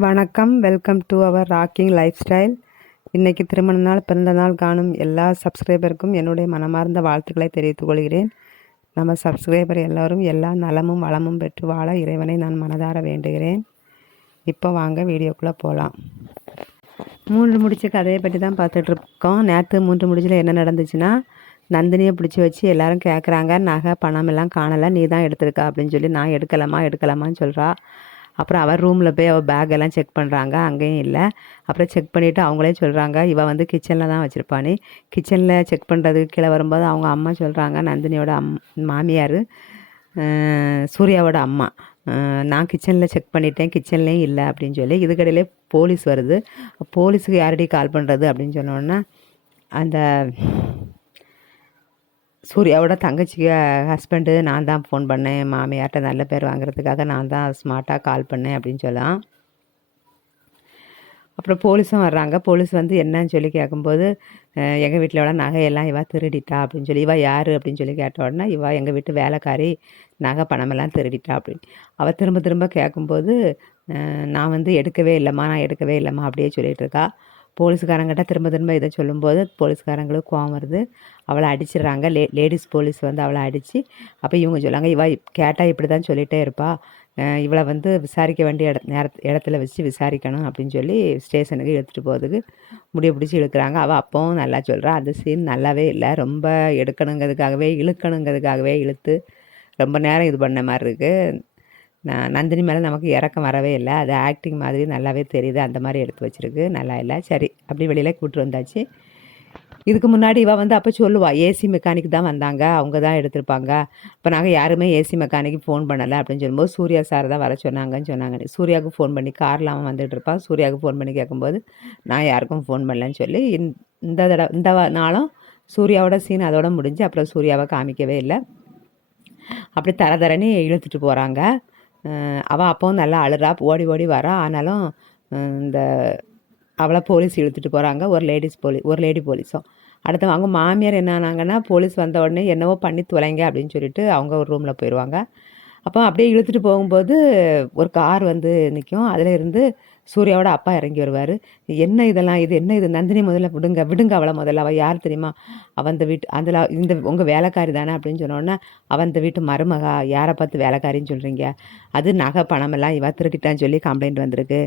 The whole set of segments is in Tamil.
வணக்கம். Welcome to our rocking lifestyle இன்றைக்கி திருமண நாள் பிறந்த நாள் காணும் எல்லா சப்ஸ்கிரைபருக்கும் என்னுடைய மனமார்ந்த வாழ்த்துக்களை தெரிவித்துக் கொள்கிறேன். நம்ம சப்ஸ்கிரைபர் எல்லோரும் எல்லா நலமும் வளமும் பெற்று வாழ இறைவனை நான் மனதார வேண்டுகிறேன். இப்போ வாங்க வீடியோக்குள்ளே போகலாம் மூன்று முடிச்ச கதையை பற்றி தான் பார்த்துட்ருக்கோம். நேற்று மூன்று முடிச்சில் என்ன நடந்துச்சுன்னா நந்தினியை பிடிச்சி வச்சு எல்லாரும் கேட்குறாங்க நகை பணம் எல்லாம் காணலை நீ தான் எடுத்திருக்கா அப்படின்னு சொல்லி நான் எடுக்கலாமா எடுக்கலாமான்னு சொல்கிறா அப்புறம் அவர் ரூமில் போய் அவள் பேக் எல்லாம் செக் பண்ணுறாங்க அங்கேயும் இல்லை. அப்புறம் செக் பண்ணிவிட்டு அவங்களே சொல்கிறாங்க இவள் வந்து கிச்சனில் தான் வச்சுருப்பானே கிச்சனில் செக் பண்ணுறதுக்கு கீழே வரும்போது அவங்க அம்மா சொல்கிறாங்க நந்தினியோட அம் மாமியார் சூர்யாவோட அம்மா. நான் கிச்சனில் செக் பண்ணிட்டேன் கிச்சன்லேயும் இல்லை அப்படின்னு சொல்லி இதுக்கடையிலே போலீஸ் வருது. போலீஸுக்கு யாரடி கால் பண்ணுறது அப்படின்னு சொன்னோன்னா அந்த சூர்யாவோட தங்கச்சிக்கு ஹஸ்பண்டு நான் தான் ஃபோன் பண்ணேன். மாமியார்கிட்ட நல்ல பேர் வாங்குறதுக்காக நான் தான் ஸ்மார்ட்டாக கால் பண்ணேன் அப்படின்னு சொல்லலாம் அப்புறம் போலீஸும் வர்றாங்க. போலீஸ் வந்து என்னன்னு சொல்லி கேட்கும்போது எங்கள் வீட்டில் உள்ள நகையெல்லாம் இவா திருடிட்டா? அப்படின்னு சொல்லி இவா யார்? அப்படின்னு சொல்லி கேட்ட உடனே இவா எங்கள் வீட்டு வேலைக்காரி நகை பணமெல்லாம் திருடிட்டா? அப்படின்னு. அவள் திரும்ப திரும்ப கேட்கும்போது நான் வந்து எடுக்கவே இல்லைம்மா நான் எடுக்கவே இல்லைம்மா அப்படியே சொல்லிகிட்டு இருக்கா. போலீஸ்காரங்கிட்ட திரும்ப திரும்ப இதை சொல்லும்போது போலீஸ்காரங்களுக்கு கோவம் வருது. அவளை அடிச்சிடுறாங்க. லே லேடிஸ் போலீஸ் வந்து அவளை அடித்து அப்போ இவங்க சொல்லாங்க இவ கேட்டால் இப்படி தான் சொல்லிகிட்டே இருப்பா இவளை வந்து விசாரிக்க வேண்டிய இட நேர இடத்துல வச்சு விசாரிக்கணும் அப்படின்னு சொல்லி ஸ்டேஷனுக்கு எடுத்துகிட்டு போகிறதுக்கு முடிய பிடிச்சி இழுக்கிறாங்க. அவள் அப்பவும் நல்லா சொல்கிறா அந்த சீன் நல்லாவே இல்லை. ரொம்ப எடுக்கணுங்கிறதுக்காகவே இழுக்கணுங்கிறதுக்காகவே இழுத்து ரொம்ப நேரம் இது பண்ண மாதிரி இருக்குது நந்தினி மேலே நமக்கு இறக்கம் வரவே இல்லை. அது ஆக்டிங் மாதிரி நல்லாவே தெரியுது. அந்த மாதிரி எடுத்து வச்சுருக்கு. நல்லா இல்லை. சரி. அப்படி வெளியில் கூப்பிட்டு வந்தாச்சு. இதுக்கு முன்னாடி இவள் வந்து அப்போ சொல்லுவாள் ஏசி மெக்கானிக் தான் வந்தாங்க. அவங்க தான் எடுத்திருப்பாங்க. இப்போ நாங்கள் யாருமே ஏசி மெக்கானிக்கு ஃபோன் பண்ணலை. அப்படின்னு சொல்லும்போது சூர்யா சார் தான் வர சொன்னாங்கன்னு சொன்னாங்க. சூர்யாவுக்கு ஃபோன் பண்ணி காரில் அவன் வந்துட்டு இருப்பான் சூர்யாவுக்கு ஃபோன் பண்ணி கேட்கும்போது நான் யாருக்கும் ஃபோன் பண்ணலன்னு சொல்லி இந்த தடவை இந்த நாளும் சூர்யாவோட சீன் அதோட முடிஞ்சு அப்புறம் சூர்யாவை காமிக்கவே இல்லை. அப்படி தர தரன்னு இழுத்துட்டு போகிறாங்க அவள் அப்போவும் நல்லா அழுறா ஓடி ஓடி வரா. ஆனாலும் இந்த அவளை போலீஸ் இழுத்துட்டு போகிறாங்க ஒரு லேடிஸ் போலீஸ் ஒரு லேடி போலீஸும் அடுத்து அவங்க மாமியார் என்ன ஆனாங்கன்னா போலீஸ் வந்த உடனே என்னவோ பண்ணி தொலைங்க அப்படின்னு சொல்லிட்டு அவங்க ஒரு ரூமில் போயிடுவாங்க அப்போ அப்படியே இழுத்துட்டு போகும்போது ஒரு கார் வந்து நிற்கும் அதில் இருந்து சூர்யாவோட அப்பா இறங்கி வருவார். என்ன இதெல்லாம்? இது என்ன இது? நந்தினி முதல்ல விடுங்க விடுங்க அவளை முதல்ல. அவள் யார் தெரியுமா? அவன் இந்த வீட்டு அதில் இந்த உங்கள் வேலைக்காரி தானே அப்படின்னு சொன்னோடனே அவன் இந்த வீட்டு மருமகா யாரை பார்த்து வேலைக்காரின்னு சொல்கிறீங்க அது நகை பணமெல்லாம் இவன் திருக்கிட்டான்னு சொல்லி கம்ப்ளைண்ட் வந்திருக்கு.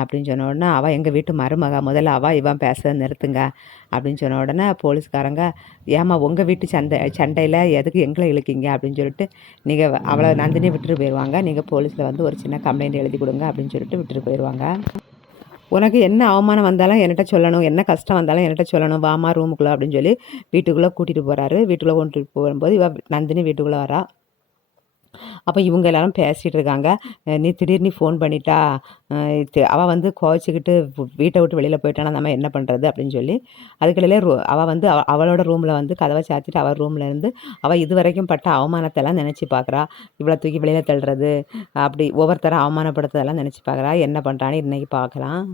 அப்படின்னு சொன்ன உடனே அவள் எங்கள் வீட்டு மருமகா முதல்ல அவள் இவன் பேச நிறுத்துங்க அப்படின்னு சொன்ன உடனே போலீஸ்காரங்க ஏமா உங்கள் வீட்டு சண்டை சண்டையில் எதுக்கு எங்களை இழுக்கிங்க? அப்படின்னு சொல்லிட்டு நீங்கள் அவளை நந்தினி விட்டுட்டு போயிடுவாங்க நீங்கள் போலீஸில் வந்து ஒரு சின்ன கம்ப்ளைண்ட் எழுதி கொடுங்க அப்படின்னு சொல்லிட்டு விட்டுட்டு போயிடுவாங்க உனக்கு என்ன அவமானம் வந்தாலும் என்கிட்ட சொல்லணும் என்ன கஷ்டம் வந்தாலும் என்கிட்ட சொல்லணும். வாமா ரூமுக்குள்ளே அப்படின்னு சொல்லி வீட்டுக்குள்ளே கூட்டிகிட்டு போகிறாரு வீட்டுக்குள்ளே கொண்டுட்டு போகும்போது இவ நந்தினி வீட்டுக்குள்ளே வரா. அப்போ இவங்க எல்லாரும் பேசிகிட்டு இருக்காங்க. நீ திடீர்னு ஃபோன் பண்ணிட்டா அவள் வந்து குவச்சிக்கிட்டு வீட்டை விட்டு வெளியில் போயிட்டானா நம்ம என்ன பண்ணுறது அப்படின்னு சொல்லி அதுக்கிடையிலே ரூ அவள் வந்து அவளோட ரூமில் வந்து கதவை சாத்திட்டு அவள் ரூமில் இருந்து அவள் இது வரைக்கும் பட்ட அவமானத்தெல்லாம் நினச்சி பார்க்குறா இவ்வளோ தூக்கி வெளியில் தள்ளுறது அப்படி ஒவ்வொருத்தரை அவமானப்படுத்துறதெல்லாம் நினச்சி பார்க்குறா என்ன பண்ணுறான்னு இன்றைக்கி பார்க்கலாம்